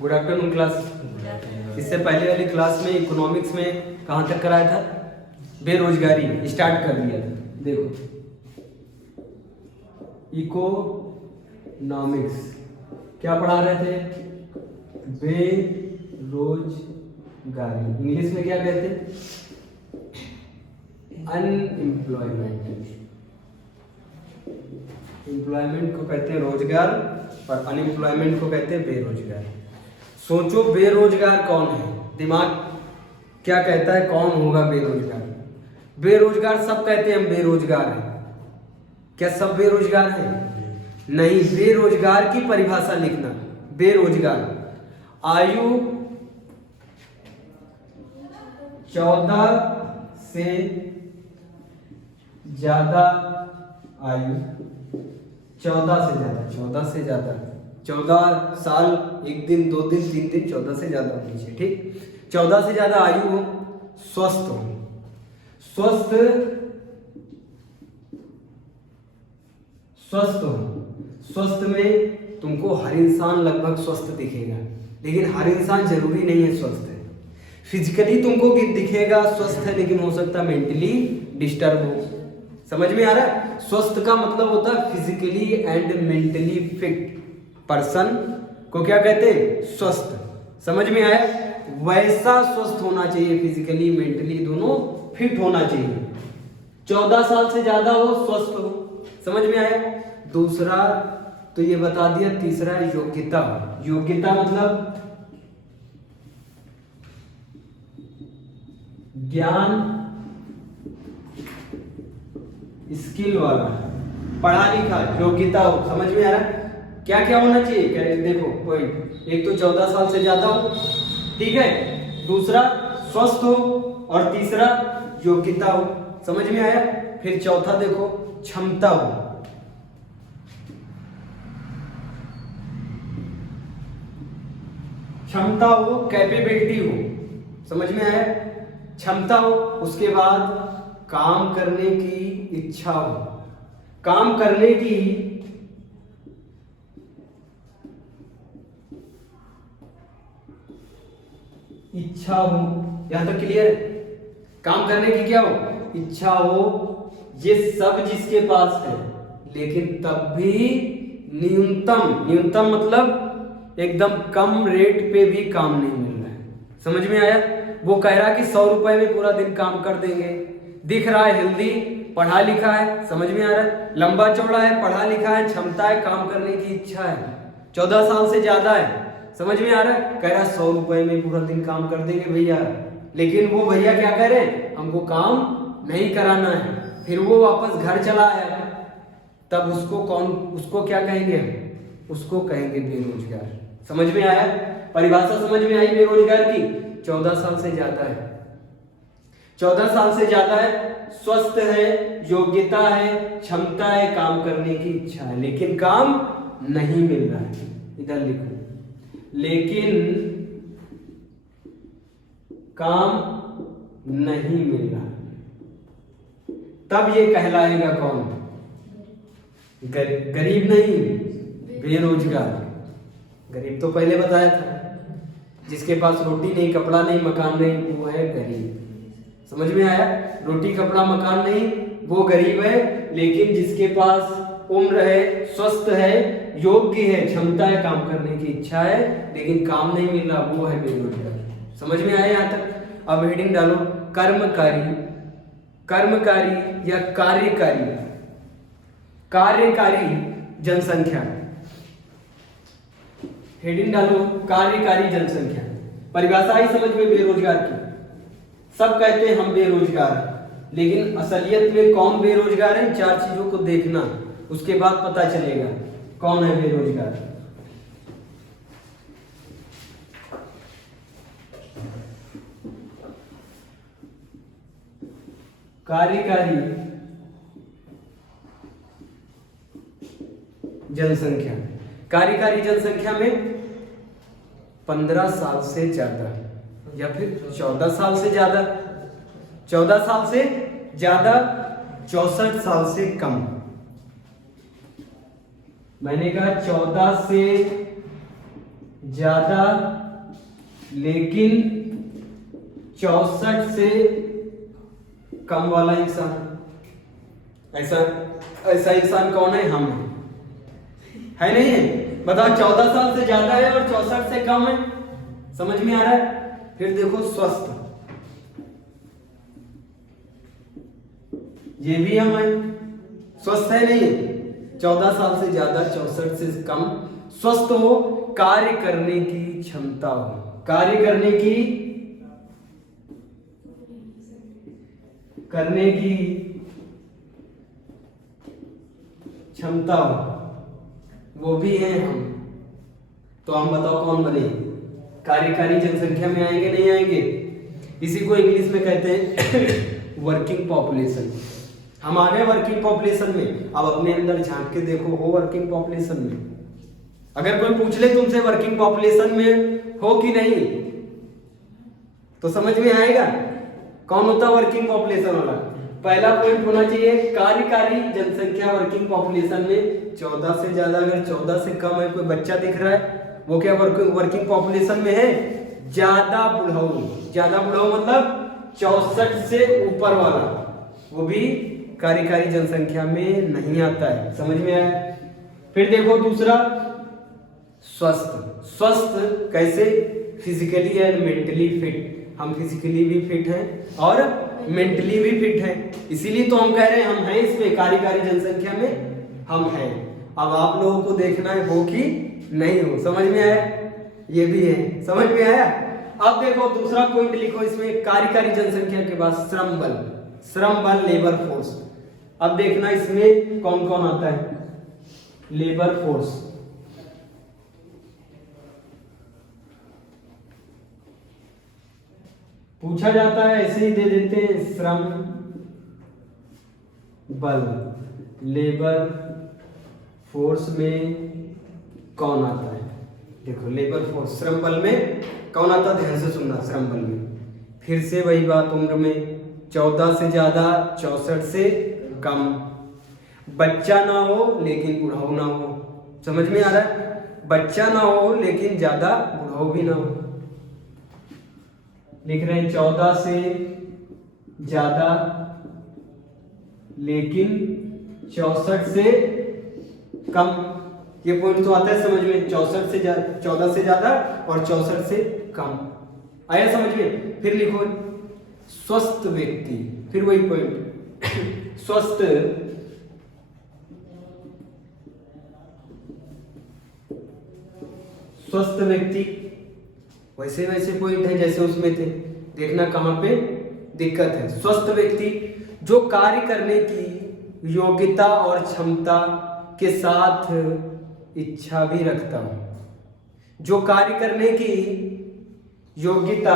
Good afternoon class. इससे पहले वाली क्लास में इकोनॉमिक्स में कहाँ तक कराया था? बेरोजगारी स्टार्ट कर दिया था। देखो इकोनॉमिक्स क्या पढ़ा रहे थे? बेरोजगारी। इंग्लिश में क्या कहते हैं? अनएम्प्लॉयमेंट। एम्प्लॉयमेंट को कहते हैं रोजगार और अनएम्प्लॉयमेंट को कहते हैं बेरोजगार। सोचो बेरोजगार कौन है? दिमाग क्या कहता है कौन होगा बेरोजगार? बेरोजगार सब कहते हैं हम बेरोजगार हैं। क्या सब बेरोजगार हैं? नहीं। बेरोजगार की परिभाषा लिखना। बेरोजगार आयु 14 से ज्यादा, आयु 14 से ज्यादा, 14 से ज्यादा, 14 साल, 1 दिन, 2 दिन, 3 दिन, 14 से ज्यादा होनी चाहिए। ठीक, 14 से ज्यादा आयु हो, स्वस्थ हो। स्वस्थ हो। स्वस्थ में तुमको हर इंसान लगभग स्वस्थ दिखेगा, लेकिन हर इंसान जरूरी नहीं है स्वस्थ है। फिजिकली तुमको दिखेगा स्वस्थ है, लेकिन हो सकता है मेंटली डिस्टर्ब हो। समझ में आ रहा है? स्वस्थ का मतलब होता है physically and mentally fit person को क्या कहते हैं? स्वस्थ। समझ में आया? वैसा स्वस्थ होना चाहिए, फिजिकली मेंटली दोनों फिट होना चाहिए। 14 साल से ज्यादा हो, स्वस्थ हो। समझ में आया? दूसरा तो ये बता दिया। तीसरा योग्यता। योग्यता मतलब ज्ञान, स्किल वाला, पढ़ा लिखा, योग्यता हो। समझ में आ रहा है? क्या क्या होना चाहिए? देखो पॉइंट, एक तो 14 साल से ज्यादा हो, ठीक है, दूसरा स्वस्थ हो, और तीसरा योग्यता हो। समझ में आया? फिर चौथा देखो, क्षमता हो। क्षमता हो, कैपेबिलिटी हो। समझ में आया? क्षमता हो, उसके बाद काम करने की इच्छा हो। काम करने की इच्छा हो। यहां तक क्लियर है? काम करने की क्या हो? इच्छा हो। ये सब जिसके पास है, लेकिन तब भी न्यूनतम मतलब एकदम कम रेट पे भी काम नहीं मिल रहा है। समझ में आया? वो कह रहा है कि 100 रुपए में पूरा दिन काम कर देंगे। दिख रहा है हेल्दी, पढ़ा लिखा है। समझ में आ रहा है? लंबा चौड़ा है, पढ़ा लिखा है, क्षमता है, काम करने की इच्छा है, 14 साल से ज्यादा है। समझ में आ रहा है? कह रहा है 100 रुपए में पूरा दिन काम कर देंगे भैया। लेकिन वो भैया क्या कह रहे हैं? हमको काम नहीं कराना है। फिर वो वापस घर चला आया, तब उसको क्या कहेंगे? उसको कहेंगे बेरोजगार। समझ में आया? परिभाषा समझ में आई बेरोजगार की? 14 साल से ज्यादा है, 14 साल से ज्यादा है, स्वस्थ है, योग्यता है, क्षमता है, काम करने की इच्छा है, लेकिन काम नहीं मिल रहा है। इधर लिखो, लेकिन काम नहीं मिल रहा, तब ये कहलाएगा कौन? गरीब नहीं, बेरोजगार। गरीब तो पहले बताया था, जिसके पास रोटी नहीं, कपड़ा नहीं, मकान नहीं, वो है गरीब। समझ में आया? रोटी कपड़ा मकान नहीं, वो गरीब है। लेकिन जिसके पास उम्र है, स्वस्थ है, योग्य है, क्षमता है, काम करने की इच्छा है, लेकिन काम नहीं मिल रहा, वो है बेरोजगार। समझ में आया यहाँ तक? अब हेडिंग डालो, कर्मकारी या कार्यकारी जनसंख्या। हेडिंग डालो, कार्यकारी जनसंख्या। परिभाषा आई समझ में बेरोजगार की? सब कहते हैं हम बेरोजगार हैं, लेकिन असलियत में कौन बेरोजगार है? 4 चीजों को देखना, उसके बाद पता चलेगा कौन है बेरोजगार। कार्यकारी जनसंख्या। कार्यकारी जनसंख्या में 15 साल से ज्यादा या फिर 14 साल से ज्यादा, 14 साल से ज्यादा, 64 साल से कम। मैंने कहा 14 से ज्यादा लेकिन 64 से कम वाला इंसान। ऐसा ऐसा इंसान कौन है? हम है नहीं है? बताओ, 14 साल से ज्यादा है और 64 से कम है। समझ में आ रहा है? फिर देखो स्वस्थ, ये भी हम है। स्वस्थ है नहीं? 14 साल से ज्यादा, 64 से कम, स्वस्थ हो, कार्य करने की क्षमता हो, कार्य करने की क्षमता हो, वो भी है हम। तो हम बताओ कौन बने? कार्यकारी जनसंख्या में आएंगे नहीं आएंगे? इसी को इंग्लिश में कहते हैं वर्किंग पॉपुलेशन। हम आ गए वर्किंग पॉपुलेशन में। अब अपने अंदर झांक के देखो, हो वर्किंग पॉपुलेशन में? अगर कोई पूछ ले तुमसे वर्किंग पॉपुलेशन में हो कि नहीं, तो समझ में आएगा कौन होता वर्किंग पॉपुलेशन वाला। पहला पॉइंट होना चाहिए कार्यकारी जनसंख्या वर्किंग पॉपुलेशन में 14 से ज्यादा। अगर 14 से कम है, कोई बच्चा दिख रहा है, वो क्या वर्किंग पॉपुलेशन में है? ज्यादा बुढ़ाऊ। ज्यादा बुढ़ाऊ मतलब 64 से ऊपर वाला, वो भी कार्यकारी जनसंख्या में नहीं आता है। समझ में आया? फिर देखो दूसरा, स्वस्थ। स्वस्थ कैसे? Physically and mentally fit. हम फिजिकली भी फिट हैं और मेंटली भी फिट हैं, इसीलिए तो हम कह रहे हैं हम हैं इसमें, कार्यकारी जनसंख्या में हम हैं। अब आप लोगों को देखना है हो कि नहीं हो। समझ में आया? ये भी है। समझ में आया? अब देखो दूसरा पॉइंट लिखो इसमें, कार्यकारी जनसंख्या के बाद श्रम बल। श्रम बल, लेबर फोर्स। अब देखना इसमें कौन कौन आता है। लेबर फोर्स, पूछा जाता है ऐसे ही दे देते हैं, श्रम बल। लेबर फोर्स में कौन आता है? देखो लेबर फोर्स, श्रम बल में कौन आता है? ध्यान से सुनना। श्रम बल में फिर से वही बात, उम्र में 14 से ज्यादा, 64 से कम, बच्चा ना हो लेकिन बुढ़ाऊ ना हो। समझ में आ रहा है? बच्चा ना हो लेकिन ज्यादा बुढ़ाऊ भी ना हो। लिख रहे हैं 14 से ज्यादा लेकिन 64 से कम। ये पॉइंट तो आता है समझ में? 64 से 14 से ज्यादा और 64 से कम। आया समझ में? फिर लिखो स्वस्थ व्यक्ति। फिर वही पॉइंट, स्वस्थ स्वस्थ व्यक्ति। वैसे वैसे पॉइंट है जैसे उसमें थे, देखना कहां पे दिक्कत है। स्वस्थ व्यक्ति जो कार्य करने की योग्यता और क्षमता के साथ इच्छा भी रखता हो। जो कार्य करने की योग्यता,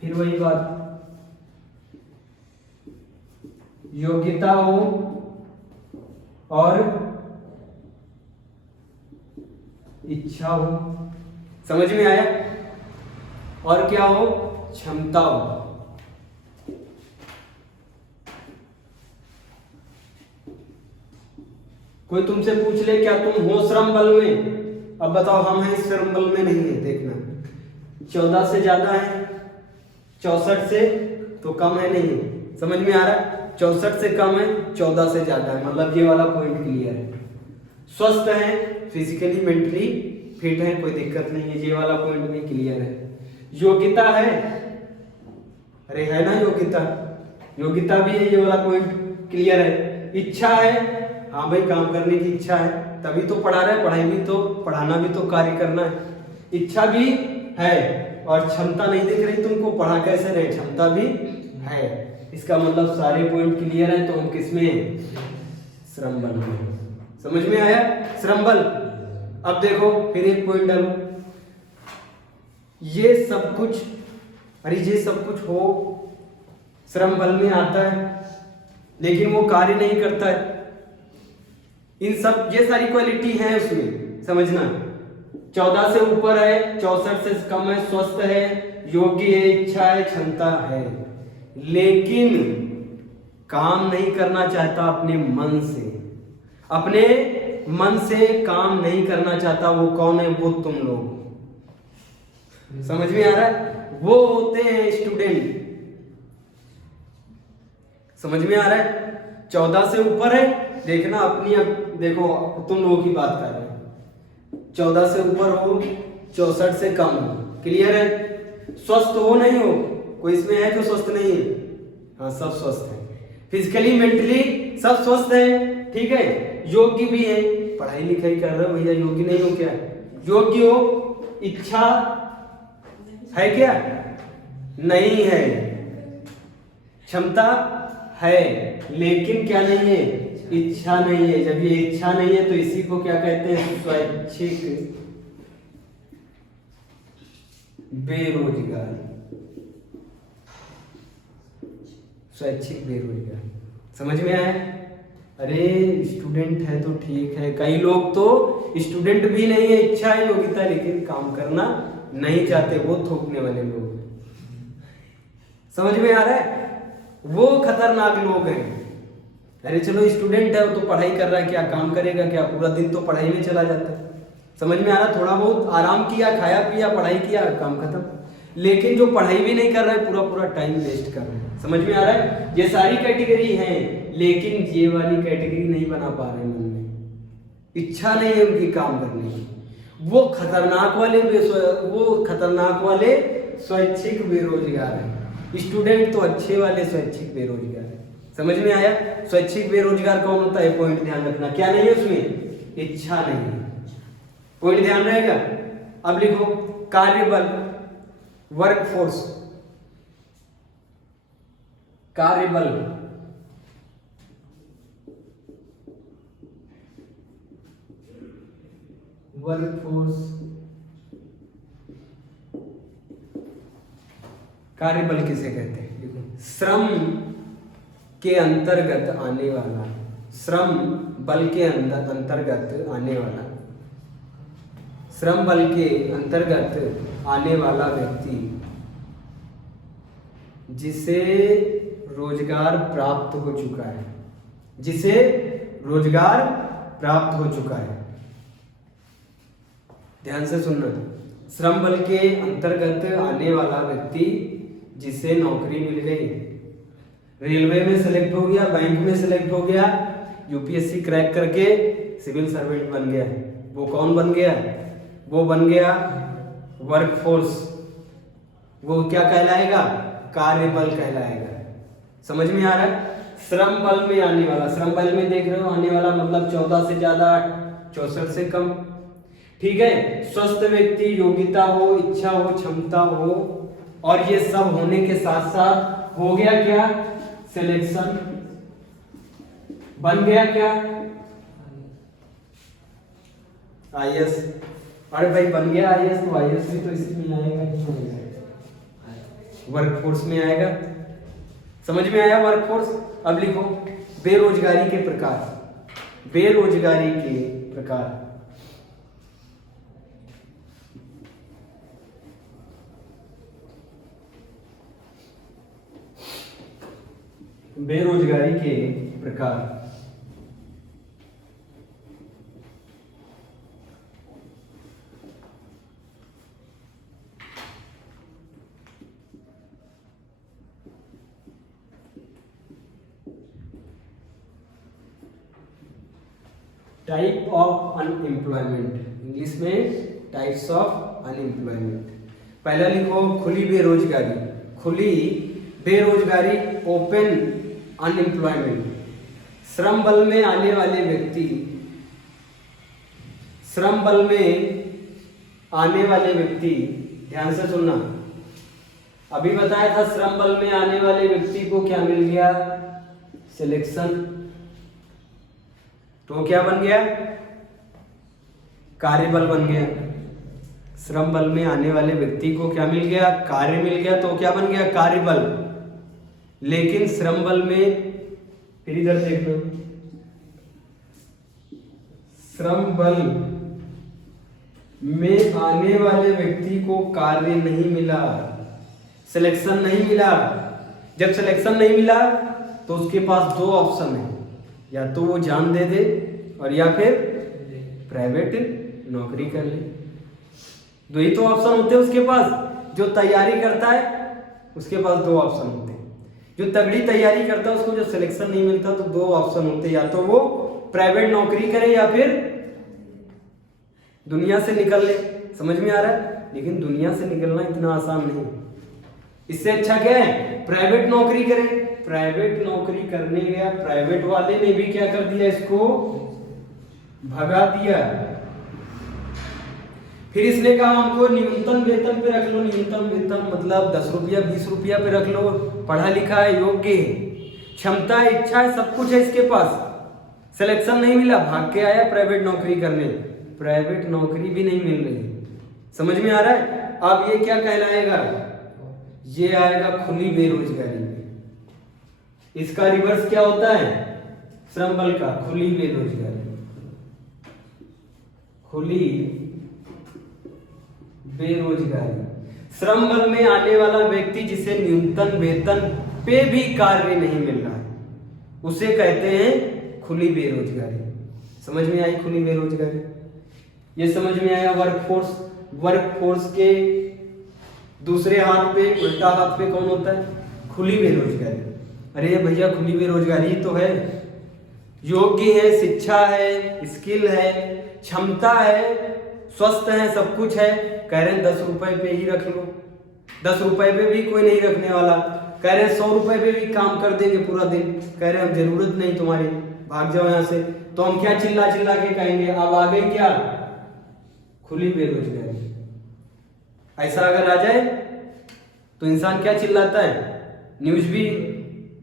फिर वही बात, योग्यता हो और इच्छा हो। समझ में आया? और क्या हो? क्षमता हो। कोई तुमसे पूछ ले क्या तुम हो श्रम बल में? अब बताओ हम हैं श्रम बल में नहीं है। देखना 14 से ज्यादा है, 64 से तो कम है नहीं है। समझ में आ रहा है? 64 से कम है, 14 से ज्यादा है, मतलब ये वाला पॉइंट क्लियर है। स्वस्थ है, फिजिकली मेंटली फिट है, कोई दिक्कत नहीं है, ये वाला पॉइंट भी क्लियर है। योग्यता है, अरे है ना योग्यता, योग्यता भी है, ये वाला पॉइंट क्लियर है। इच्छा है, हाँ भाई काम करने की इच्छा है तभी तो पढ़ा रहे हैं, पढ़ाई भी तो, पढ़ाना भी तो कार्य करना है। इच्छा भी है और क्षमता नहीं दिख रही तुमको, पढ़ा कैसे रहे, क्षमता भी है। इसका मतलब सारे पॉइंट क्लियर है, तो हम किसमें हैं? श्रम बल में। समझ में आया? श्रम बल। अब देखो फिर एक पॉइंट डालो, ये सब कुछ, अरे ये सब कुछ हो श्रम बल में आता है लेकिन वो कार्य नहीं करता है। इन सब ये सारी क्वालिटी है उसमें, समझना। 14 से ऊपर है, 64 से कम है, स्वस्थ है, योग्य है, इच्छा है, क्षमता है, लेकिन काम नहीं करना चाहता अपने मन से। अपने मन से काम नहीं करना चाहता, वो कौन है? वो तुम लोग। समझ में आ रहा है? वो होते हैं स्टूडेंट। समझ में आ रहा है? 14 से ऊपर है, देखना अपनी, अब देखो तुम लोगों की बात कर रहे हैं, 14 से ऊपर हो, 64 से कम हो, क्लियर है? स्वस्थ हो नहीं हो, कोई इसमें है जो स्वस्थ नहीं है? हाँ, सब स्वस्थ है, फिजिकली मेंटली सब स्वस्थ है, ठीक है? योग्य भी है, पढ़ाई लिखाई कर रहे हो भैया, योग्य नहीं हो क्या? योग्य हो, इच्छा है क्या? नहीं है, क्षमता है लेकिन क्या नहीं है? इच्छा नहीं है। जब ये इच्छा नहीं है तो इसी को क्या कहते हैं? स्वैच्छिक बेरोजगारी। स्वैच्छिक बेरोजगारी, समझ में आया? अरे स्टूडेंट है तो ठीक है, कई लोग तो स्टूडेंट भी नहीं है, इच्छा है योग्यता लेकिन काम करना नहीं चाहते, वो थोपने वाले लोग। समझ में आ रहा है? वो खतरनाक लोग हैं। अरे चलो स्टूडेंट है वो तो पढ़ाई कर रहा है, क्या काम करेगा? क्या पूरा दिन तो पढ़ाई में चला जाता है। समझ में आ रहा? थोड़ा बहुत आराम किया, खाया पिया, पढ़ाई किया, काम खत्म। लेकिन जो पढ़ाई भी नहीं कर रहा है, पूरा पूरा टाइम वेस्ट कर रहा है। समझ में आ रहा है? ये सारी कैटेगरी हैं, लेकिन ये वाली कैटेगरी नहीं बना पा रहे मन में, इच्छा नहीं है उनकी काम करने की। वो खतरनाक वाले स्वैच्छिक बेरोजगार हैं। स्टूडेंट तो अच्छे वाले स्वैच्छिक बेरोजगार है। समझ में आया? स्वैच्छिक बेरोजगार कौन होता है? पॉइंट ध्यान रखना, क्या नहीं है उसमें? इच्छा नहीं है, पॉइंट ध्यान रहेगा। अब लिखो कार्यबल, वर्कफोर्स, कार्यबल, वर्कफोर्स, कार्यबल किसे कहते हैं? देखो, श्रम के अंतर्गत आने वाला, श्रम बल के अंतर्गत आने वाला, श्रम बल के अंतर्गत आने वाला व्यक्ति जिसे रोजगार प्राप्त हो चुका है, जिसे रोजगार प्राप्त हो चुका है। ध्यान से सुनना, श्रम बल के अंतर्गत आने वाला व्यक्ति जिसे नौकरी मिल गई, रेलवे में सेलेक्ट हो गया, बैंक में सेलेक्ट हो गया, यूपीएससी क्रैक करके सिविल सर्वेंट बन गया, वो कौन बन गया? वो बन गया वर्कफोर्स। वो क्या कहलाएगा? कार्यबल कहलाएगा। समझ में आ रहा है? श्रम बल में आने वाला, श्रम बल में देख रहे हो आने वाला मतलब 14 से ज्यादा, 64 से कम, ठीक है? स्वस्थ व्यक्ति, योग्यता हो, इच्छा हो, क्षमता हो, और ये सब होने के साथ साथ हो गया क्या? सिलेक्शन, बन गया क्या? आईएएस। अरे भाई बन गया आईएएस, तो आईएएस भी तो इसी में आएगा, वर्कफोर्स में आएगा। समझ में आया वर्कफोर्स? अब लिखो बेरोजगारी के प्रकार, बेरोजगारी के प्रकार। बेरोजगारी के प्रकार, टाइप ऑफ अनएम्प्लॉयमेंट, इंग्लिश में टाइप्स ऑफ अनएम्प्लॉयमेंट। पहला लिखो खुली बेरोजगारी, खुली बेरोजगारी, ओपन अनएम्प्लॉयमेंट। श्रम बल में आने वाले व्यक्ति, श्रम बल में आने वाले व्यक्ति, ध्यान से सुनना, अभी बताया था श्रम बल में आने वाले व्यक्ति को क्या मिल गया? सिलेक्शन। तो क्या बन गया? कार्यबल बन गया। श्रम बल में आने वाले व्यक्ति को क्या मिल गया? कार्य मिल गया, तो क्या बन गया? कार्यबल। लेकिन श्रम बल में, फिर इधर देख लो, श्रम बल में आने वाले व्यक्ति को कार्य नहीं मिला, सिलेक्शन नहीं मिला। जब सिलेक्शन नहीं मिला तो उसके पास दो ऑप्शन है, या तो वो जान दे दे और या फिर प्राइवेट नौकरी कर ले। दो ही तो ऑप्शन होते हैं उसके पास। जो तैयारी करता है उसके पास दो ऑप्शन होते हैं। जो तगड़ी तैयारी करता है उसको जो सिलेक्शन नहीं मिलता तो दो ऑप्शन होते हैं, या तो वो प्राइवेट नौकरी करे या फिर दुनिया से निकल ले। समझ में आ रहा है? लेकिन दुनिया से निकलना इतना आसान नहीं। इससे अच्छा क्या है, प्राइवेट नौकरी करे। प्राइवेट नौकरी करने गया, प्राइवेट वाले ने भी क्या कर दिया, इसको भगा दिया। फिर इसने कहा हमको न्यूनतम वेतन पे रख लो। न्यूनतम वेतन मतलब 10 रुपया 20 रुपया पे रख लो, पढ़ा लिखा है, योग्य है, क्षमता है, इच्छा है, सब कुछ है इसके पास। सिलेक्शन नहीं मिला, भाग के आया प्राइवेट नौकरी करने। प्राइवेट नौकरी भी नहीं मिल रही। समझ में आ रहा है? अब ये क्या कहलाएगा, ये आएगा खुली बेरोजगारी। इसका रिवर्स क्या होता है, श्रम बल का, खुली बेरोजगारी। खुली बेरोजगारी, श्रम बल में आने वाला व्यक्ति जिसे न्यूनतम वेतन पे भी कार्य नहीं मिल रहा है, उसे कहते हैं खुली बेरोजगारी। समझ में आई खुली बेरोजगारी? ये समझ में आया वर्कफोर्स। वर्कफोर्स के दूसरे हाथ पे, उल्टा हाथ पे कौन होता है, खुली बेरोजगारी। अरे भैया खुली बेरोजगारी तो है, योग्य है, शिक्षा है, स्किल है, क्षमता है, स्वस्थ है, सब कुछ है, कह रहे हैं 10 रुपए पे ही रख लो। 10 रुपए पे भी कोई नहीं रखने वाला। कह रहे हैं 100 रुपए पे भी काम कर देंगे पूरा दिन। कह रहे हैं अब जरूरत नहीं तुम्हारी, भाग जाओ यहाँ से। तो हम क्या चिल्ला चिल्ला के कहेंगे, अब आ गए क्या, खुली बेरोजगारी। ऐसा अगर आ जाए तो इंसान क्या चिल्लाता है, न्यूज भी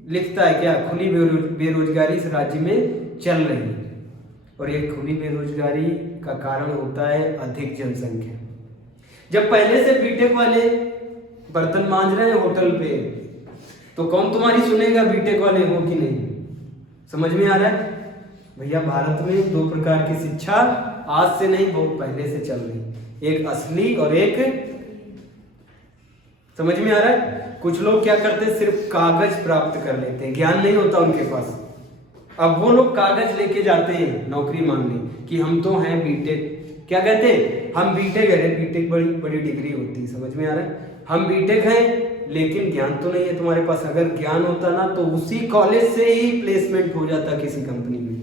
लिखता है क्या, खुली बेरोजगारी इस राज्य में चल रही है। और ये खुली बेरोजगारी का कारण होता है अधिक जनसंख्या। जब पहले से बीटेक वाले बर्तन मांज रहे हैं होटल पे, तो कौन तुम्हारी सुनेगा, बीटेक वाले हो कि नहीं? समझ में आ रहा है भैया? भारत में दो प्रकार की शिक्षा आज से नहीं, बहुत पहले से चल रही, एक असली और एक, समझ में आ रहा है? कुछ लोग क्या करते हैं, सिर्फ कागज प्राप्त कर लेते हैं, ज्ञान नहीं होता उनके पास। अब वो लोग कागज लेके जाते हैं नौकरी मांगने कि हम तो हैं बीटेक, क्या कहते हैं, हम बीटेक है। बीटेक बड़ी बड़ी डिग्री होती है, समझ में आ रहा है? हम बीटेक हैं लेकिन ज्ञान तो नहीं है तुम्हारे पास। अगर ज्ञान होता ना तो उसी कॉलेज से ही प्लेसमेंट हो जाता किसी कंपनी में।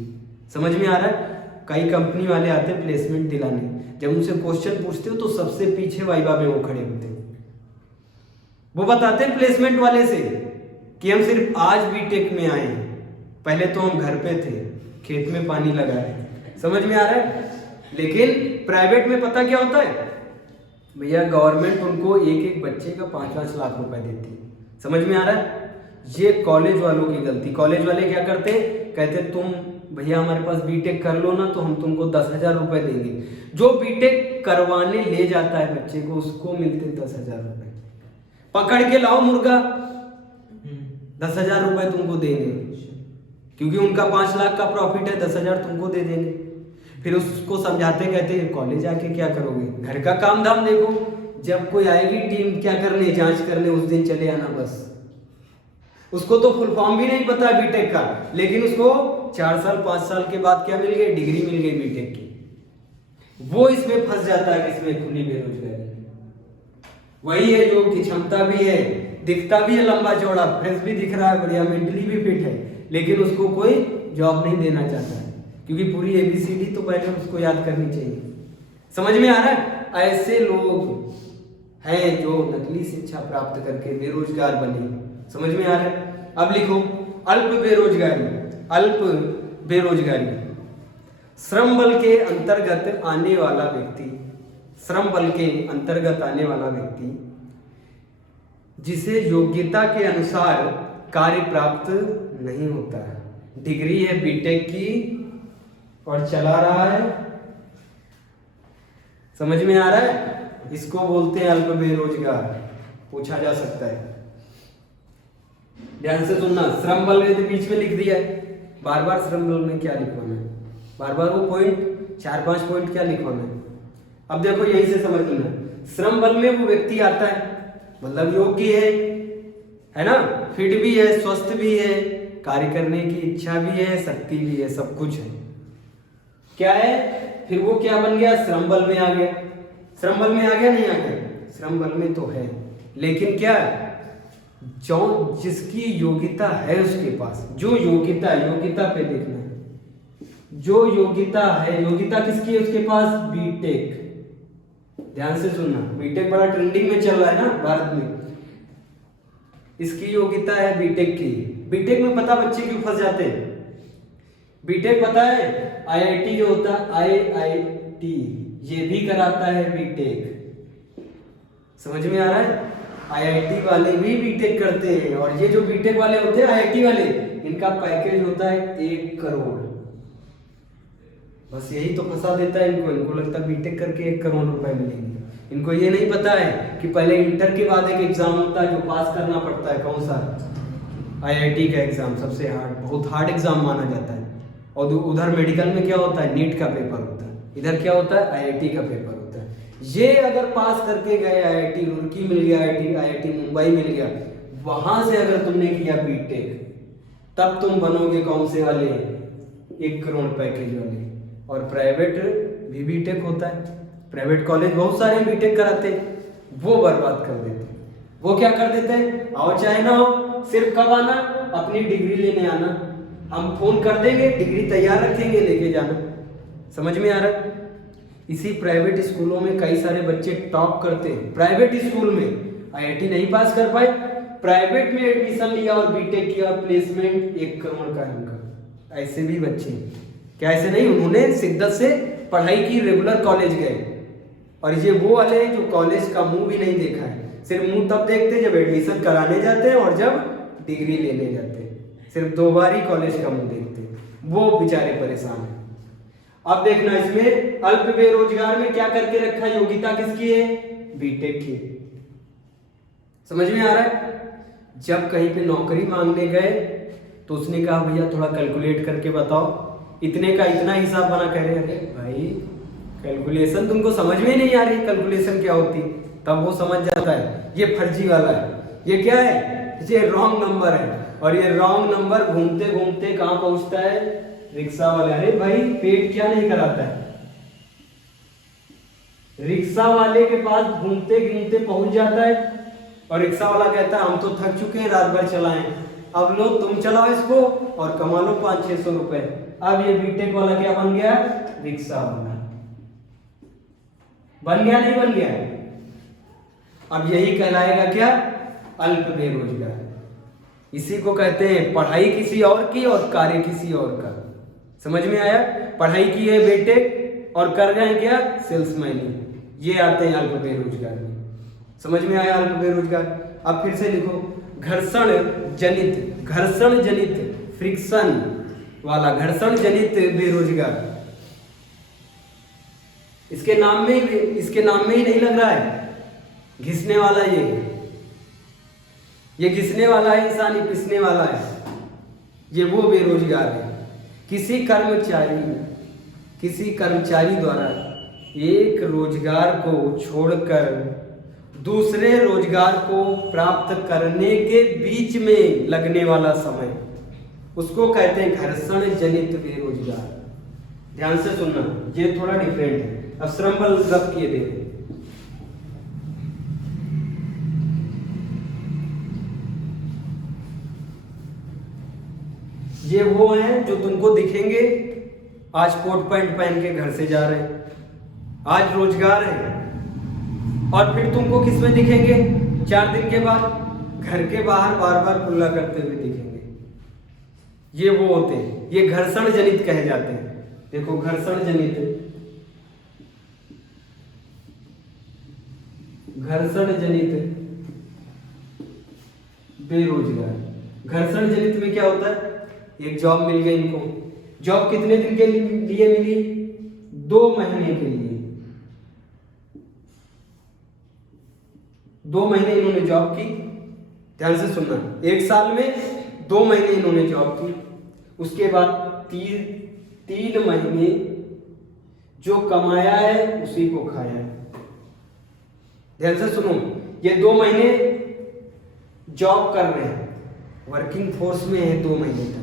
समझ में आ रहा है? कई कंपनी वाले आते हैं प्लेसमेंट दिलाने, जब उनसे क्वेश्चन पूछते हो तो सबसे पीछे वाइवा में वो खड़े होते हैं। वो बताते हैं प्लेसमेंट वाले से कि हम सिर्फ आज बीटेक में आए हैं, पहले तो हम घर पे थे, खेत में पानी लगाए। समझ में आ रहा है? लेकिन प्राइवेट में पता क्या होता है भैया, गवर्नमेंट उनको एक एक बच्चे का 5-5 लाख रुपए देती है। समझ में आ रहा है? ये कॉलेज वालों की गलती। कॉलेज वाले क्या करते हैं, कहते तुम भैया हमारे पास बीटेक कर लो ना तो हम तुमको 10,000 रुपए देंगे। जो बीटेक करवाने ले जाता है बच्चे को, उसको मिलते 10,000 रुपए। पकड़ के लाओ मुर्गा, 10,000 रुपए तुमको देंगे, क्योंकि उनका 5 लाख का प्रॉफिट है, 10,000 तुमको दे देंगे। फिर उसको समझाते, कहते हैं कॉलेज आके क्या करोगे, घर का काम धाम देखो, जब कोई आएगी टीम क्या करने, जांच करने, उस दिन चले आना बस। उसको तो फुल फॉर्म भी नहीं पता बीटेक का, लेकिन उसको 4 साल 5 साल के बाद क्या मिल गई, डिग्री मिल गई बीटेक की। वो इसमें फंस जाता है, इसमें खुली बेरोजगारी। वही है जो की क्षमता भी है, दिखता भी है लंबा चौड़ा, फ्रेश भी दिख रहा है, बढ़िया, मेंटली भी फिट है, लेकिन उसको कोई जॉब नहीं देना चाहता है, क्योंकि पूरी एबीसीडी तो पहले उसको याद करनी चाहिए। समझ में आ रहा है? ऐसे लोग हैं जो नकली शिक्षा प्राप्त करके बेरोजगार बने। समझ में आ रहा है? अब लिखो अल्प बेरोजगारी। अल्प बेरोजगारी श्रम बल के अंतर्गत आने वाला व्यक्ति, श्रम बल के अंतर्गत आने वाला व्यक्ति जिसे योग्यता के अनुसार कार्य प्राप्त नहीं होता है, डिग्री है बीटेक की और चला रहा है। समझ में आ रहा है? इसको बोलते हैं अल्प बेरोजगार। पूछा जा सकता है, ध्यान से सुनना। श्रम बल ने तो बीच में लिख दिया है, बार बार श्रम बल में क्या लिखवाना है, बार बार वो पॉइंट 4-5 पॉइंट क्या लिखवाना है। अब देखो यहीं से समझ लेना, श्रम बल में वो व्यक्ति आता है मतलब योग्य है ना, फिट भी है, स्वस्थ भी है, कार्य करने की इच्छा भी है, शक्ति भी है, सब कुछ है। क्या है? फिर वो क्या बन गया, श्रम बल में आ गया। श्रम बल में आ गया नहीं आ गया? श्रम बल में तो है, लेकिन क्या जो जिसकी योग्यता है उसके पास, जो योग्यता पे देखना है, जो योग्यता है, योग्यता किसकी है उसके पास? बीटेक। ध्यान से सुनना, बीटेक बड़ा ट्रेंडिंग में चल रहा है ना भारत में, इसकी योग्यता है बीटेक की। बीटेक में पता बच्चे क्यों फंस जाते हैं? बीटेक पता है आईआईटी जो होता है, आईआईटी ये भी कराता है बीटेक। समझ में आ रहा है? आईआईटी वाले भी बीटेक करते हैं, और ये जो बीटेक वाले होते हैं आईआईटी वाले, इनका पैकेज होता है 1 करोड़। बस यही तो फंसा देता है इनको लगता है बीटेक करके 1 करोड़ रुपए मिलेंगे। इनको ये नहीं पता है कि पहले इंटर के बाद एक एग्जाम होता है जो पास करना पड़ता है। कौन सा? आईआईटी का एग्जाम, सबसे हार्ड, बहुत हार्ड एग्जाम माना जाता है। और उधर मेडिकल में क्या होता है? नीट का पेपर होता है। इधर क्या होता है? आईआईटी का पेपर होता है। ये अगर पास करके गए, आईआईटी रुड़की मिल गया, आईआईटी मुंबई मिल गया, वहां से अगर तुमने किया बीटेक, तब तुम बनोगे कौन से वाले? 1 करोड़ पैकेज वाले। और प्राइवेट भी बीटेक होता है, प्राइवेट कॉलेज बहुत सारे बीटेक कराते हैं, वो बर्बाद कर देते हैं। वो क्या कर देते हैं? आओ चाहे ना हो, सिर्फ कब आना? अपनी डिग्री लेने आना। हम फोन कर देंगे, डिग्री तैयार रखेंगे, लेके जाना। समझ में आ रहा है? इसी प्राइवेट स्कूलों में कई सारे बच्चे टॉप करते हैं। प्राइवेट स्कूल में आईआईटी नहीं पास कर पाए, प्राइवेट में एडमिशन लिया और बीटेक किया, प्लेसमेंट 1 करोड़ का इनका। ऐसे भी बच्चे, क्या ऐसे नहीं? उन्होंने शिद्दत से पढ़ाई की, रेगुलर कॉलेज गए। और ये वो वाले जो कॉलेज का मुंह भी नहीं देखा है, सिर्फ मुंह तब देखते जब एडमिशन कराने जाते हैं और जब डिग्री लेने जाते हैं। सिर्फ 2 बार ही कॉलेज का मुंह देखते हैं, वो बेचारे परेशान हैं। अब देखना, इसमें अल्प बेरोजगार में क्या करके रखा है? योग्यता किसकी है? बीटेक की। समझ में आ रहा है? जब कहीं पे नौकरी मांगने गए तो उसने कहा भैया थोड़ा कैलकुलेट करके बताओ, इतने का इतना हिसाब बना। कह रहे अरे भाई कैलकुलेशन तुमको समझ में नहीं आ रही, कैलकुलेशन क्या होती? तब वो समझ जाता है ये फर्जी वाला है, ये क्या है? ये रॉन्ग नंबर है। और ये रॉन्ग नंबर घूमते घूमते कहां पहुंचता है? रिक्शा वाले। अरे भाई पेट क्या नहीं कराता है? रिक्शा वाले के पास घूमते घूमते पहुंच जाता है, और रिक्शा वाला कहता है हम तो थक चुके हैं, रात भर चलाएं, अब लो तुम चलाओ इसको और कमा लो 500-600 रुपए। अब ये बीटेक वाला क्या बन गया? रिक्शा वाला बन गया, नहीं बन गया? अब यही कहलाएगा क्या? अल्प बेरोजगार। इसी को कहते हैं पढ़ाई किसी और की और कार्य किसी और का। समझ में आया? पढ़ाई की है बीटेक और कर रहे हैं क्या? सेल्समैन। ये आते हैं अल्प बेरोजगार में। समझ में आया अल्प बेरोजगार? अब फिर से लिखो, घर्षण जनित फ्रिक्शन वाला, घर्षण जनित बेरोजगार। इसके नाम में ही नहीं लग रहा है घिसने वाला। ये घिसने वाला है इंसान, ये पिसने वाला है। ये वो बेरोजगार है। किसी कर्मचारी द्वारा एक रोजगार को छोड़कर दूसरे रोजगार को प्राप्त करने के बीच में लगने वाला समय, उसको कहते हैं घर्षण जनित बेरोजगार। ध्यान से सुनना, ये थोड़ा डिफरेंट है। अब श्रम बल रब किए देखें, ये वो हैं जो तुमको दिखेंगे आज कोट पैंट पहन के घर से जा रहे हैं, आज रोजगार है। और फिर तुमको किस में दिखेंगे? 4 दिन के बाद घर के बाहर बार बार कुल्ला करते हुए दिखेंगे। ये वो होते हैं, ये घर्षण जनित कहे जाते हैं। देखो घर्षण जनित बेरोजगार। घर्षण जनित में क्या होता है? एक जॉब मिल गई इनको। जॉब कितने दिन के लिए मिली? 2 महीने के लिए। 2 महीने इन्होंने जॉब की। ध्यान से सुनना, 1 साल में 2 महीने इन्होंने जॉब की। उसके बाद 3 महीने जो कमाया है उसी को खाया है। ध्यान से सुनो, ये 2 महीने जॉब कर रहे हैं, वर्किंग फोर्स में है 2 महीने तक,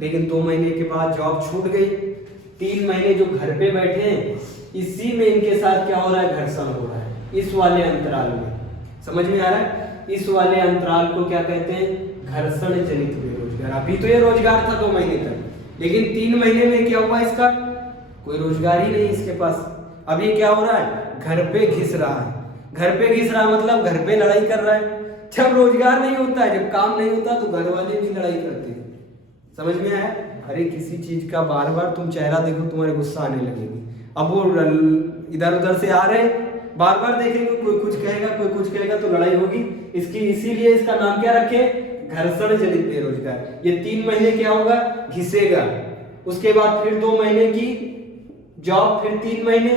लेकिन 2 महीने के बाद जॉब छूट गई। 3 महीने जो घर पे बैठे हैं इसी में इनके साथ क्या हो रहा है, घर्षण हो रहा है, इस वाले अंतराल में। समझ में आ रहा है? इस वाले अंतराल को क्या कहते हैं, घर्षण जनित बेरोजगार। अभी तो ये रोजगार था 2 महीने तक, लेकिन 3 महीने में क्या हुआ, इसका कोई रोजगार ही नहीं इसके पास। अब ये क्या हो रहा है, घर पे घिस रहा है। घर पे घिस रहा मतलब घर पे लड़ाई कर रहा है। जब रोजगार नहीं होता है, जब काम नहीं होता, तो घर वाले भी लड़ाई करते हैं। समझ में आया? अरे किसी चीज का बार बार तुम चेहरा देखो, तुम्हारे गुस्सा आने लगेगी। अब वो इधर उधर से आ रहे, बार बार देखेंगे, कोई कुछ कहेगा, कोई कुछ कहेगा, तो लड़ाई होगी। इसकी इसीलिए इसका नाम क्या रखे, घर्षण जनित बेरोजगार। ये 3 महीने क्या होगा, घिसेगा, उसके बाद फिर 2 महीने की जॉब, फिर 3 महीने,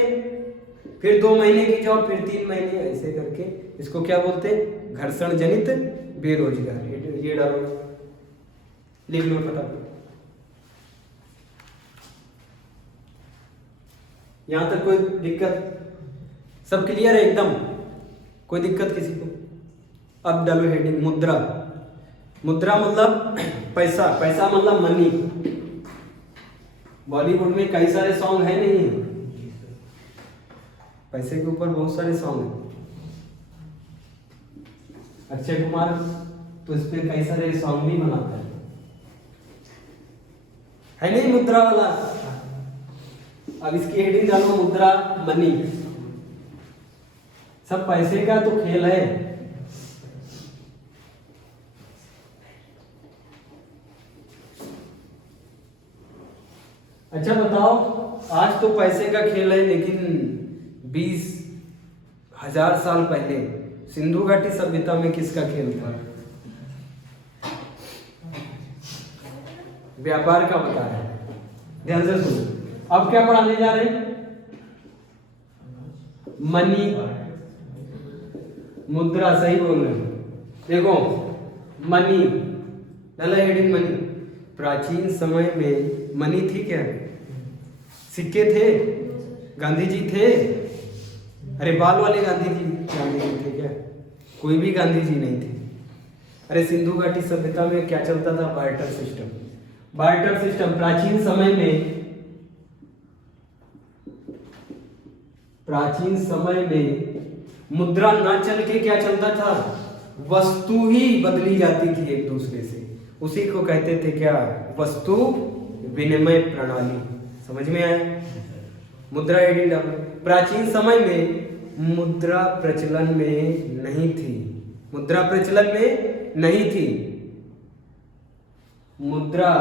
फिर 2 महीने की जॉब, फिर 3 महीने, ऐसे करके इसको क्या बोलते हैं, घर्षण जनित बेरोजगार। ये डालो, लिख लो फटाफट। यहां तक कोई दिक्कत? सब क्लियर है एकदम? कोई दिक्कत किसी को? अब डालो हेडिंग मुद्रा। मुद्रा मतलब पैसा, पैसा मतलब मनी। बॉलीवुड में कई सारे सॉन्ग है, नहीं पैसे के ऊपर बहुत सारे सॉन्ग हैं। अक्षय कुमार तो इस पे कई सारे सॉन्ग भी बनाता है नहीं, मुद्रा वाला। अब इसकी हेडिंग डालो मुद्रा, मनी। सब पैसे का तो खेल है। अच्छा बताओ, आज तो पैसे का खेल है, लेकिन 20,000 साल पहले सिंधु घाटी सभ्यता में किसका खेल था? व्यापार का बता रहे हैं, ध्यान से सुनो। अब क्या पढ़ाने जा रहे हैं, मनी, मुद्रा। सही बोल रहे हैं। देखो मनी, पहला हेडिंग मनी। प्राचीन समय में मनी थी क्या? सिक्के थे, गांधी जी थे? अरे बाल वाले गांधी जी थे क्या? कोई भी गांधी जी नहीं थे। अरे सिंधु घाटी सभ्यता में क्या चलता था, बार्टर सिस्टम। बार्टर सिस्टम प्राचीन समय में मुद्रा ना चल के क्या चलता था, वस्तु ही बदली जाती थी एक दूसरे से। उसी को कहते थे क्या, वस्तु विनिमय प्रणाली। समझ में आया? मुद्रा एडिंग। प्राचीन समय में मुद्रा प्रचलन में नहीं थी। मुद्रा प्रचलन में नहीं थी। मुद्रा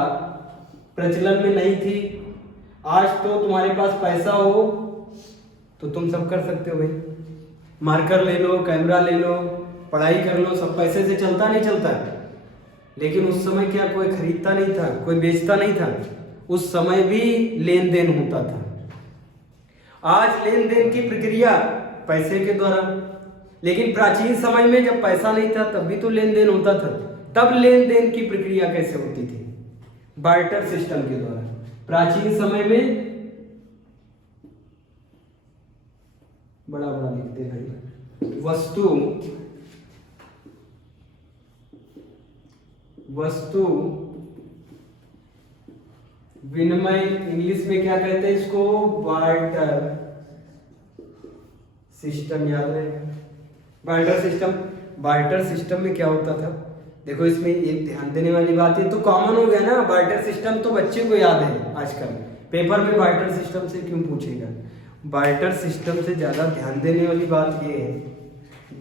प्रचलन में नहीं थी। आज तो तुम्हारे पास पैसा हो तो तुम सब कर सकते हो भाई। मार्कर ले लो, कैमरा ले लो, पढ़ाई कर लो, सब पैसे से चलता नहीं चलता। लेकिन उस समय क्या, कोई खरीदता नहीं था, कोई बेचता नहीं था। उस समय भी लेन देन होता था। आज लेन देन की प्रक्रिया पैसे के द्वारा, लेकिन प्राचीन समय में जब पैसा नहीं था तब भी तो लेन देन होता था। तब लेन देन की प्रक्रिया कैसे होती थी, बार्टर सिस्टम के द्वारा। प्राचीन समय में बड़ा बड़ा लिखते हैं, वस्तु विनिमय, इंग्लिश में क्या कहते हैं इसको, बार्टर सिस्टम। याद रहेगा बार्टर सिस्टम। बार्टर सिस्टम में क्या होता था, देखो इसमें एक ध्यान देने वाली बात है, तो कॉमन हो गया ना बार्टर सिस्टम, तो बच्चे को याद है। आजकल पेपर में बार्टर सिस्टम से क्यों पूछेगा। बार्टर सिस्टम से ज्यादा ध्यान देने वाली बात ये है,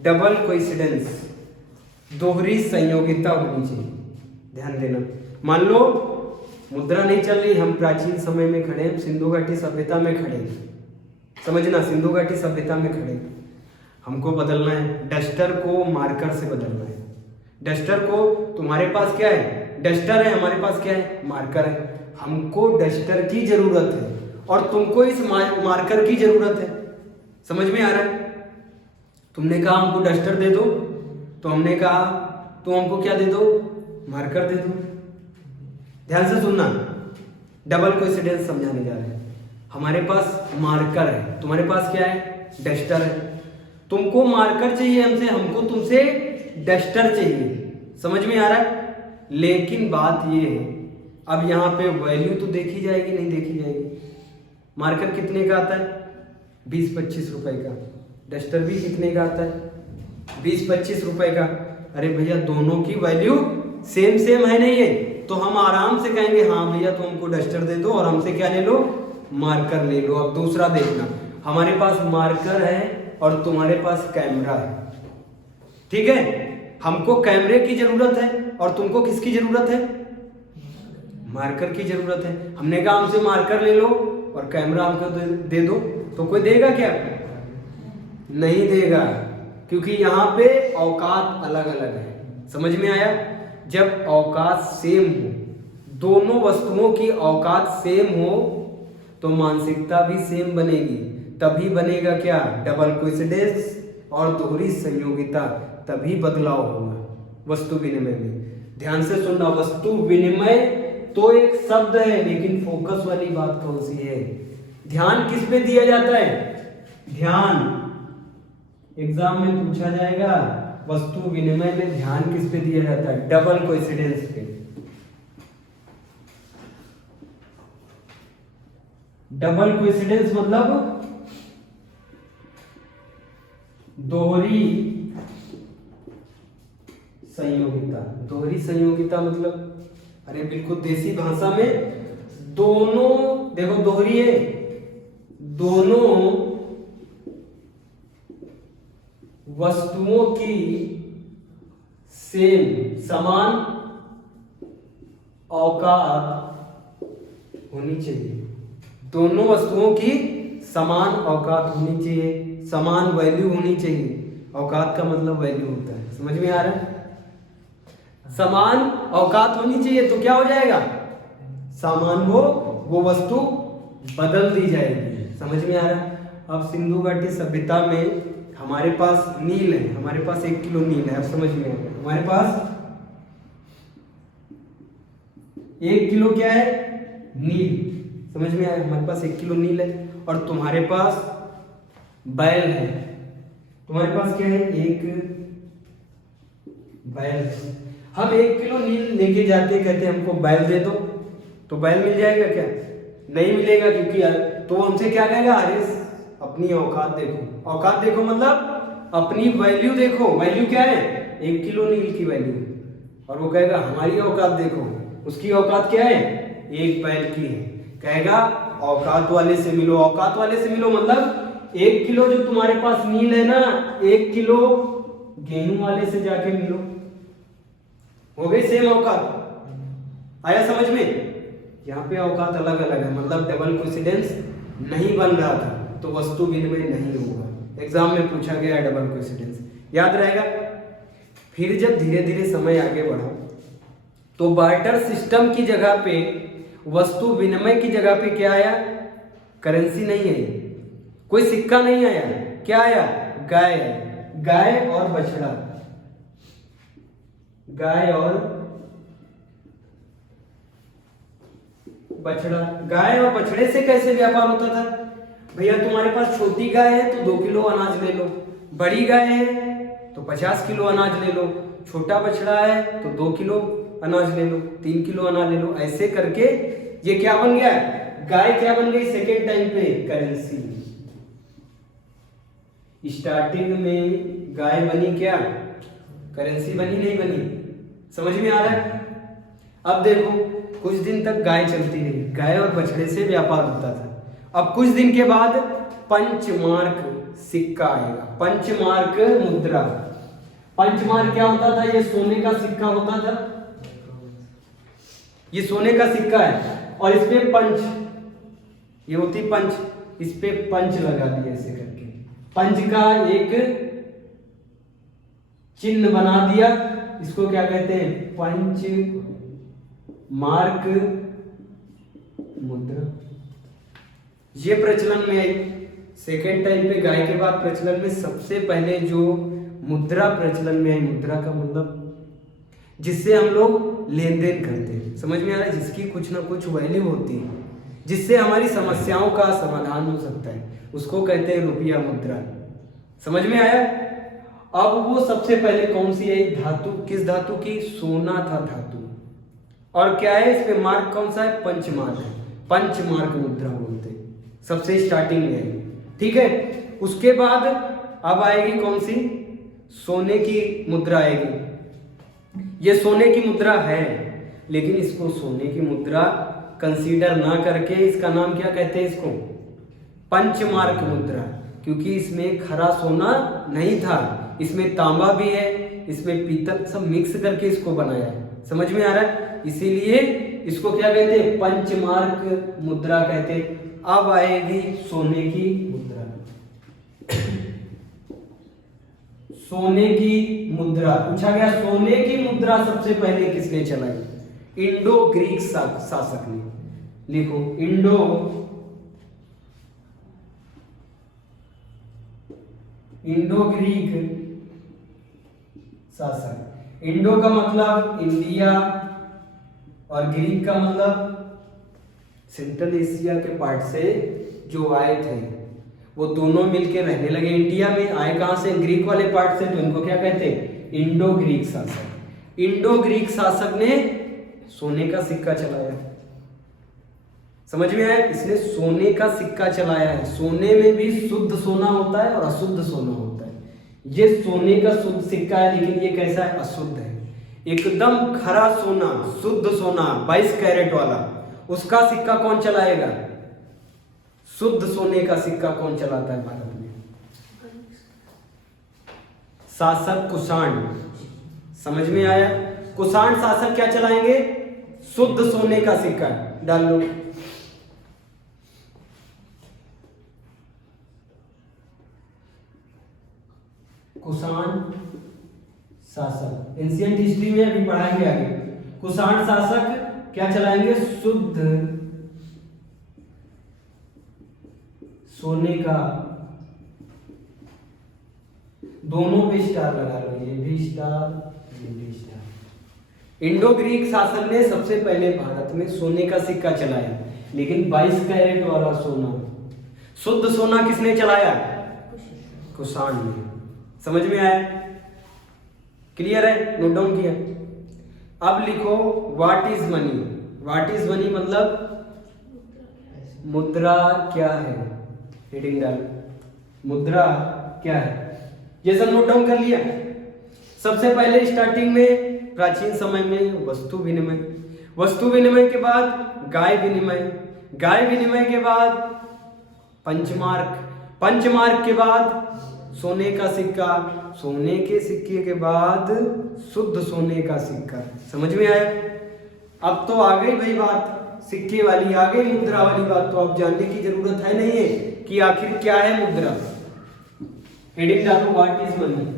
डबल कोइंसिडेंस, दोहरी संयोगिता होनी चाहिए। ध्यान देना। मान लो मुद्रा नहीं चल रही, हम प्राचीन समय में खड़े हैं, सिंधु घाटी सभ्यता में खड़े हैं। समझना, सिंधु घाटी सभ्यता में खड़े हैं। हमको बदलना है, डस्टर को मार्कर से बदलना है। डस्टर को, तुम्हारे पास क्या है, डस्टर है, हमारे पास क्या है, मार्कर है। हमको डस्टर की जरूरत है और तुमको इस मार्कर की जरूरत है। समझ में आ रहा है? तुमने कहा हमको डस्टर दे दो, तो हमने कहा तो हमको क्या दे दो, मार्कर दे दो। ध्यान से सुनना, डबल कोइंसिडेंस समझाने जा रहे हैं। हमारे पास मार्कर है, तुम्हारे पास क्या है, डस्टर है। तुमको मार्कर चाहिए हमसे, हमको तुमसे डस्टर चाहिए। समझ में आ रहा है? लेकिन बात ये है, अब यहाँ पे वैल्यू तो देखी जाएगी, नहीं देखी जाएगी। मार्कर कितने का आता है, 20-25 रुपए का। डस्टर भी कितने का आता है? 20-25 रुपए का। अरे भैया दोनों की वैल्यू सेम सेम है नहीं है, तो हम आराम से कहेंगे हाँ भैया तुम हमको डस्टर दे दो और हमसे क्या ले लो, मार्कर ले लो। अब दूसरा देखना, हमारे पास मार्कर है और तुम्हारे पास कैमरा है, ठीक है। हमको कैमरे की जरूरत है और तुमको किसकी जरूरत है? मार्कर की जरूरत है। हमने कहा हमसे मार्कर ले लो और कैमरा हमको दे दो, तो कोई देगा क्या? नहीं देगा, क्योंकि यहाँ पे औकात अलग अलग है। समझ में आया? जब औकात सेम हो, दोनों वस्तुओं की औकात सेम हो, तो मानसिकता भी सेम बनेगी, तभी बनेगा क्या? डबल कोइंसिडेंस और दोहरी संयोगिता, तभी बदलाव होगा वस्तु विनिमय में। ध्यान से सुनना, वस्तु विनिमय तो एक शब्द है, लेकिन फोकस वाली बात कौन सी है? ध्यान किस पे दिया जाता है? ध्यान एग्जाम में पूछा जाएगा, वस्तु विनिमय में ध्यान किस पे दिया जाता है? डबल कोइंसिडेंस पे। डबल कोइंसिडेंस मतलब दोहरी संयोगिता। दोहरी संयोगिता मतलब, अरे बिल्कुल देसी भाषा में, दोनों देखो दोहरी है, दोनों वस्तुओं की सेम समान औकात होनी चाहिए। दोनों वस्तुओं की समान औकात होनी चाहिए, समान वैल्यू होनी चाहिए। औकात का मतलब वैल्यू होता है, समझ में आ रहा है? समान औकात होनी चाहिए, तो क्या हो जाएगा? सामान वो वस्तु बदल दी जाएगी। समझ में आ रहा है? अब सिंधु घाटी सभ्यता में हमारे पास नील है, हमारे पास 1 किलो नील है। अब समझ में आ गया, हमारे पास 1 किलो क्या है? नील। समझ में आया? हमारे पास 1 किलो नील है और तुम्हारे पास बैल है। तुम्हारे पास क्या है? 1 बैल है। हम 1 किलो नील लेके जाते, कहते हमको बैल दे दो, तो बैल मिल जाएगा क्या? नहीं मिलेगा, क्योंकि तो हमसे क्या कहेगा? अरे अपनी औकात देखो। औकात देखो मतलब अपनी वैल्यू देखो। वैल्यू क्या है? 1 किलो नील की वैल्यू। और वो कहेगा हमारी औकात देखो, उसकी औकात क्या है? 1 बैल की है। कहेगा औकात वाले से मिलो। औकात वाले से मिलो मतलब 1 किलो जो तुम्हारे पास नील है ना, 1 किलो गेहूं वाले से जाके मिलो। हो गई सेम औकात। आया समझ में? यहाँ पे औकात अलग अलग है, मतलब डबल कोइंसिडेंस नहीं बन रहा था, तो वस्तु विनिमय नहीं होगा। एग्जाम में पूछा गया है डबल कोइंसिडेंस, याद रहेगा। फिर जब धीरे धीरे समय आगे बढ़ा, तो बार्टर सिस्टम की जगह पे, वस्तु विनिमय की जगह पे क्या आया? करेंसी नहीं आई, कोई सिक्का नहीं आया। क्या आया? गाय। गाय और बछड़ा। गाय और बछड़ा। गाय और बछड़े से कैसे व्यापार होता था? भैया तुम्हारे पास छोटी गाय है तो 2 किलो अनाज ले लो, बड़ी गाय है तो 50 किलो अनाज ले लो, छोटा बछड़ा है तो 2 किलो अनाज ले लो, 3 किलो अनाज ले लो। ऐसे करके ये क्या बन गया? गाय क्या बन गई? सेकेंड टाइम पे करेंसी। स्टार्टिंग में गाय बनी क्या? करेंसी बनी, नहीं बनी? समझ में आ रहा है? अब देखो कुछ दिन तक गाय चलती रही, गाय और बछड़े से व्यापार होता था। अब कुछ दिन के बाद पंचमार्क सिक्का आएगा, पंचमार्क मुद्रा। पंचमार्क क्या होता था? ये सोने का सिक्का होता था, ये सोने का सिक्का है और इसपे पंच, ये होती पंच, इस पे पंच लगा दिया ऐसे करके, पंच का एक चिन्ह बना दिया। इसको क्या कहते हैं? पंच मार्क मुद्रा। ये प्रचलन में आई सेकेंड टाइम पे। गाय के बाद प्रचलन में सबसे पहले जो मुद्रा प्रचलन में आई, मुद्रा का मतलब जिससे हम लोग लेन देन करते हैं। समझ में आ रहा है? जिसकी कुछ ना कुछ वैल्यू होती है, जिससे हमारी समस्याओं का समाधान हो सकता है, उसको कहते हैं रुपया मुद्रा। समझ में आया? अब वो सबसे पहले कौन सी है? धातु। किस धातु की? सोना था धातु। और क्या है इस पे? मार्क कौन सा है? पंचमार्क है। पंचमार्क मुद्रा बोलते हैं, सबसे स्टार्टिंग में है। ठीक है। उसके बाद अब आएगी कौन सी, सोने की मुद्रा आएगी। ये सोने की मुद्रा है, लेकिन इसको सोने की मुद्रा कंसीडर ना करके इसका नाम क्या कहते हैं, इसको पंचमार्क मुद्रा, क्योंकि इसमें खरा सोना नहीं था, इसमें तांबा भी है, इसमें पीतल, सब मिक्स करके इसको बनाया है। समझ में आ रहा है? इसीलिए इसको क्या कहते हैं, पंचमार्क मुद्रा कहते हैं। अब आएगी सोने की मुद्रा। सोने की मुद्रा पूछा गया, सोने की मुद्रा सबसे पहले किसने चलाई? इंडो ग्रीक शासक ने। लिखो, इंडो ग्रीक शासक। इंडो का मतलब इंडिया और ग्रीक का मतलब सेंट्रल एशिया के पार्ट से जो आए थे, वो दोनों मिलकर रहने लगे इंडिया में। आए कहां से? ग्रीक वाले पार्ट से, तो इनको क्या कहते हैं? इंडो ग्रीक शासक। इंडो ग्रीक शासक ने सोने का सिक्का चलाया। समझ में आया? इसने सोने का सिक्का चलाया है। सोने में भी शुद्ध सोना होता है और अशुद्ध सोना होता है। ये सोने का शुद्ध सिक्का है, लेकिन ये कैसा है? अशुद्ध है। एकदम खरा सोना, शुद्ध सोना 22 कैरेट वाला, उसका सिक्का कौन चलाएगा? शुद्ध सोने का सिक्का कौन चलाता है भारत में? शासक कुषाण। समझ में आया? कुषाण शासक क्या चलाएंगे? शुद्ध सोने का सिक्का। डाल लो। कुषाण शासक, एंशिएंट हिस्ट्री में अभी पढ़ाएंगे आगे। कुषाण शासक क्या चलाएंगे? शुद्ध सोने का, दोनों पे स्टार लगा लो, ये भी स्टार, ये भी स्टार। इंडो ग्रीक शासक ने सबसे पहले भारत में सोने का सिक्का चलाया, लेकिन 22 कैरेट वाला सोना, शुद्ध सोना किसने चलाया? कुषाण ने। समझ में आया? क्लियर है? नोट डाउन किया? अब लिखो, what is money. What is money मतलब मुद्रा क्या है? हेडिंग डाल, मुद्रा क्या है? ये सब नोट डाउन कर लिया? सबसे पहले स्टार्टिंग में प्राचीन समय में वस्तु विनिमय, वस्तु विनिमय के बाद गाय विनिमय, गाय विनिमय के बाद पंचमार्क, पंचमार्क के बाद सोने का सिक्का, सोने के सिक्के के बाद शुद्ध सोने का सिक्का। समझ में आया? अब तो आ गई भाई बात सिक्के वाली, आ गई मुद्रा वाली बात, तो अब जानने की जरूरत है नहीं है कि आखिर क्या है मुद्रा। हेडिंग डालो, what is money.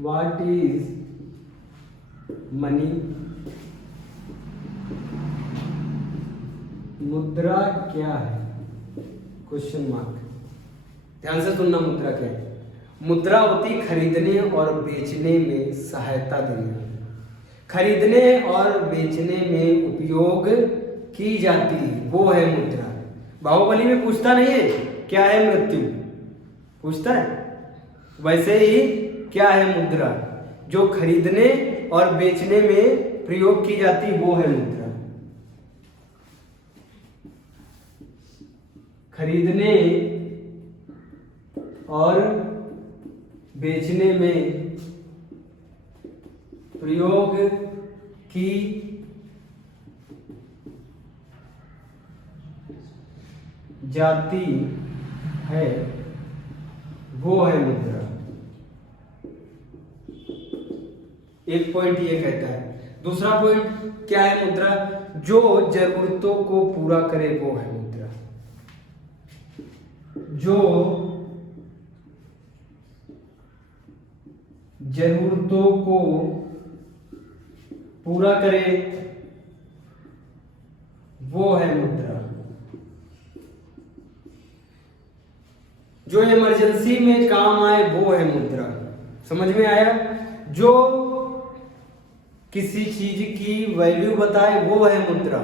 What is money? मुद्रा क्या है? Question mark. ध्यान से सुनना, मुद्रा क्या है? मुद्रा होती खरीदने और बेचने में सहायता देने, खरीदने और बेचने में उपयोग की जाती है, वो है मुद्रा। बाहुबली में पूछता नहीं है क्या है मृत्यु, पूछता है? वैसे ही क्या है मुद्रा? जो खरीदने और बेचने में प्रयोग की जाती, वो है मुद्रा। खरीदने और बेचने में प्रयोग की जाती है, वो है मुद्रा। एक पॉइंट ये कहता है। दूसरा पॉइंट क्या है मुद्रा? जो जरूरतों को पूरा करे, वो है मुद्रा। जो जरूरतों को पूरा करे, वो है मुद्रा। जो इमरजेंसी में काम आए, वो है मुद्रा। समझ में आया? जो किसी चीज की वैल्यू बताए, वो है मुद्रा।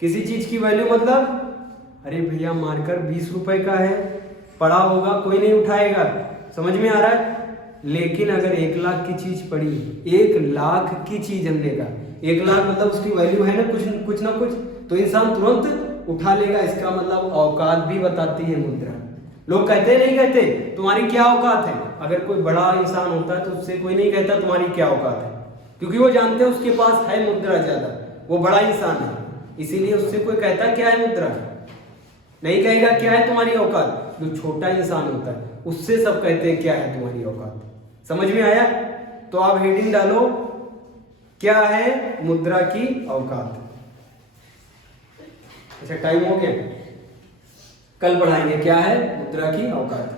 किसी चीज की वैल्यू मतलब अरे भैया मार्कर 20 रुपए का है, पड़ा होगा कोई नहीं उठाएगा, समझ में आ रहा है। लेकिन अगर 1 लाख की चीज पड़ी, 1 लाख की चीज हमने कहा, 1 लाख मतलब उसकी वैल्यू है ना कुछ ना कुछ, तो इंसान तुरंत उठा लेगा। इसका मतलब औकात भी बताती है मुद्रा। लोग कहते नहीं कहते तुम्हारी क्या औकात है। अगर कोई बड़ा इंसान होता है तो उससे कोई नहीं कहता तुम्हारी क्या औकात है, क्योंकि वो जानते हैं उसके पास है मुद्रा ज्यादा, वो बड़ा इंसान है, इसीलिए उससे कोई कहता क्या है मुद्रा, नहीं कहेगा क्या है तुम्हारी औकात। जो छोटा इंसान होता है उससे सब कहते हैं क्या है तुम्हारी औकात। समझ में आया। तो आप हेडिंग डालो क्या है मुद्रा की औकात। अच्छा टाइम हो गया, कल पढ़ाएंगे क्या है मुद्रा की औकात।